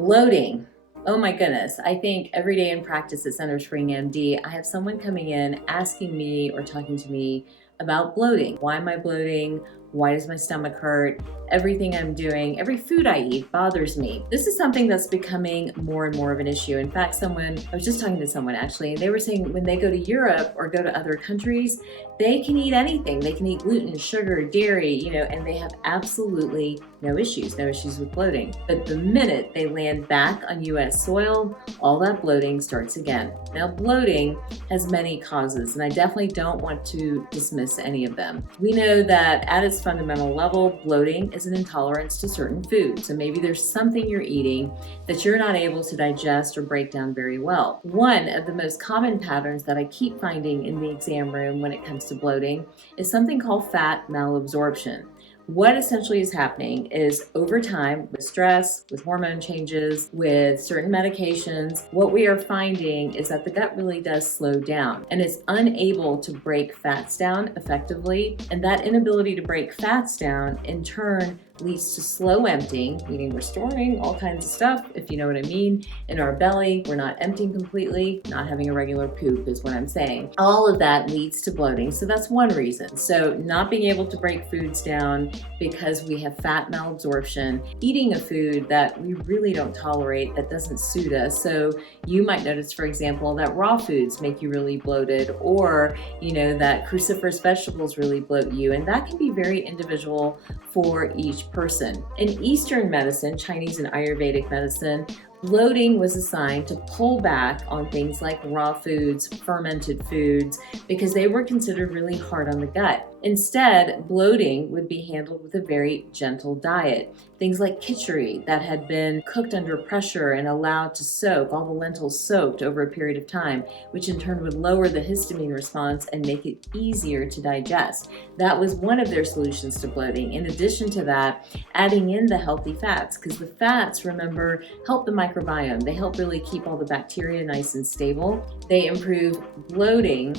Bloating. Oh my goodness. I think every day in practice at Center Spring MD, I have someone coming in asking me or talking to me about bloating. Why am I bloating? Why does my stomach hurt? Everything I'm doing, every food I eat bothers me. This is something that's becoming more and more of an issue. In fact, I was just talking to someone actually, and they were saying when they go to Europe or go to other countries, they can eat anything. They can eat gluten, sugar, dairy, and they have absolutely no issues with bloating. But the minute they land back on US soil, all that bloating starts again. Now, bloating has many causes, and I definitely don't want to dismiss any of them. We know that at its fundamental level, bloating is an intolerance to certain foods. So maybe there's something you're eating that you're not able to digest or break down very well. One of the most common patterns that I keep finding in the exam room when it comes to bloating is something called fat malabsorption. What essentially is happening is over time, with stress, with hormone changes, with certain medications, what we are finding is that the gut really does slow down and it's unable to break fats down effectively. And that inability to break fats down in turn leads to slow emptying, meaning we're storing all kinds of stuff, if you know what I mean, in our belly. We're not emptying completely, not having a regular poop is what I'm saying. All of that leads to bloating. So that's one reason. So not being able to break foods down because we have fat malabsorption, eating a food that we really don't tolerate, that doesn't suit us. So you might notice, for example, that raw foods make you really bloated, or that cruciferous vegetables really bloat you. And that can be very individual for each person. In Eastern medicine, Chinese and Ayurvedic medicine, bloating was assigned to pull back on things like raw foods, fermented foods, because they were considered really hard on the gut. Instead, bloating would be handled with a very gentle diet. Things like khichdi that had been cooked under pressure and allowed to soak, all the lentils soaked over a period of time, which in turn would lower the histamine response and make it easier to digest. That was one of their solutions to bloating. In addition to that, adding in the healthy fats, because the fats, remember, help the microbiome. They help really keep all the bacteria nice and stable. They improve bloating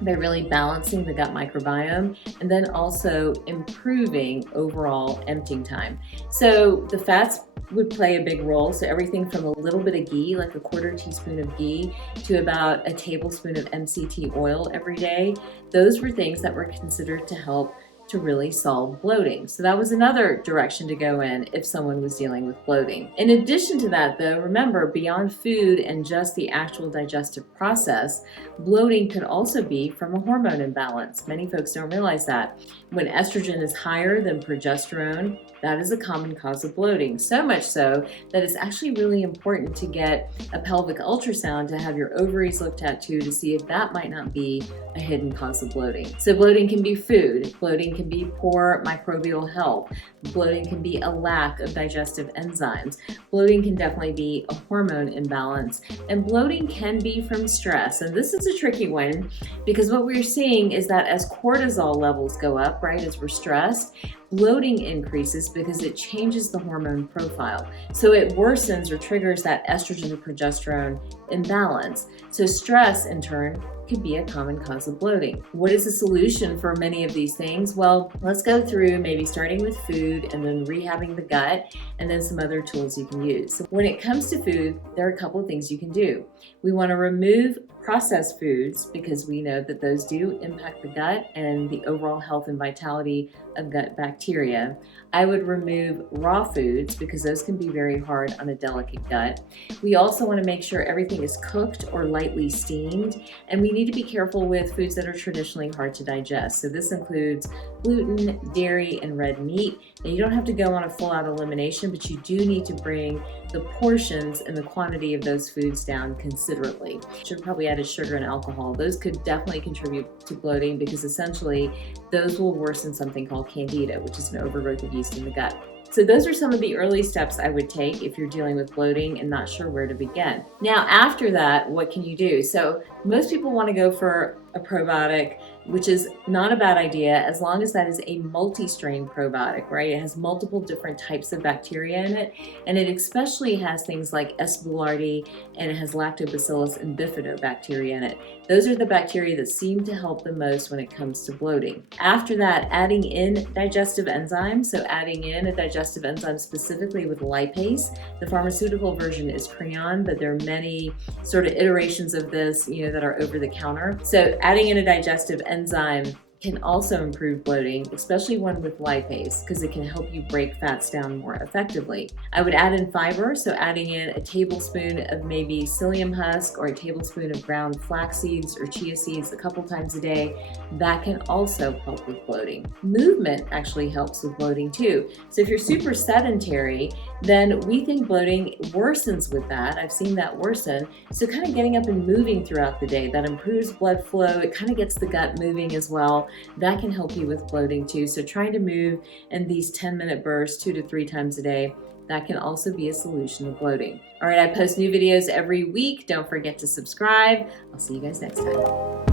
by really balancing the gut microbiome and then also improving overall emptying time. So the fats would play a big role. So everything from a little bit of ghee, like a quarter teaspoon of ghee, to about a tablespoon of MCT oil every day. Those were things that were considered to help to really solve bloating. So that was another direction to go in if someone was dealing with bloating. In addition to that though, remember, beyond food and just the actual digestive process, bloating could also be from a hormone imbalance. Many folks don't realize that. When estrogen is higher than progesterone, that is a common cause of bloating. So much so that it's actually really important to get a pelvic ultrasound to have your ovaries looked at too, to see if that might not be a hidden cause of bloating. So bloating can be food, bloating can be poor microbial health, bloating can be a lack of digestive enzymes, bloating can definitely be a hormone imbalance, and bloating can be from stress. And this is a tricky one because what we're seeing is that as cortisol levels go up, right, as we're stressed, bloating increases because it changes the hormone profile. So it worsens or triggers that estrogen to progesterone imbalance. So stress in turn could be a common cause of bloating. What is the solution for many of these things? Well, let's go through maybe starting with food and then rehabbing the gut and then some other tools you can use. So when it comes to food, there are a couple of things you can do. We want to remove processed foods because we know that those do impact the gut and the overall health and vitality of gut bacteria. I would remove raw foods because those can be very hard on a delicate gut. We also want to make sure everything is cooked or lightly steamed, and we need to be careful with foods that are traditionally hard to digest. So this includes gluten, dairy, and red meat. Now you don't have to go on a full-out elimination, but you do need to bring the portions and the quantity of those foods down considerably. Should probably add sugar and alcohol. Those could definitely contribute to bloating because essentially those will worsen something called candida, which is an overgrowth of yeast in the gut. So those are some of the early steps I would take if you're dealing with bloating and not sure where to begin. Now, after that, what can you do? So most people want to go for a probiotic, which is not a bad idea as long as that is a multi-strain probiotic, right? It has multiple different types of bacteria in it, and it especially has things like S. boulardii, and it has lactobacillus and bifidobacteria in it. Those are the bacteria that seem to help the most when it comes to bloating. After that, adding in digestive enzymes, so adding in a digestive enzyme specifically with lipase. The pharmaceutical version is Creon, but there are many sort of iterations of this, that are over the counter. So adding in a digestive enzyme can also improve bloating, especially one with lipase, because it can help you break fats down more effectively. I would add in fiber, so adding in a tablespoon of maybe psyllium husk or a tablespoon of ground flax seeds or chia seeds a couple times a day. That can also help with bloating. Movement actually helps with bloating too. So if you're super sedentary, then we think bloating worsens with that. I've seen that worsen. So kind of getting up and moving throughout the day, that improves blood flow. It kind of gets the gut moving as well. That can help you with bloating too. So trying to move in these 10-minute bursts 2 to 3 times a day, that can also be a solution to bloating. All right, I post new videos every week. Don't forget to subscribe. I'll see you guys next time.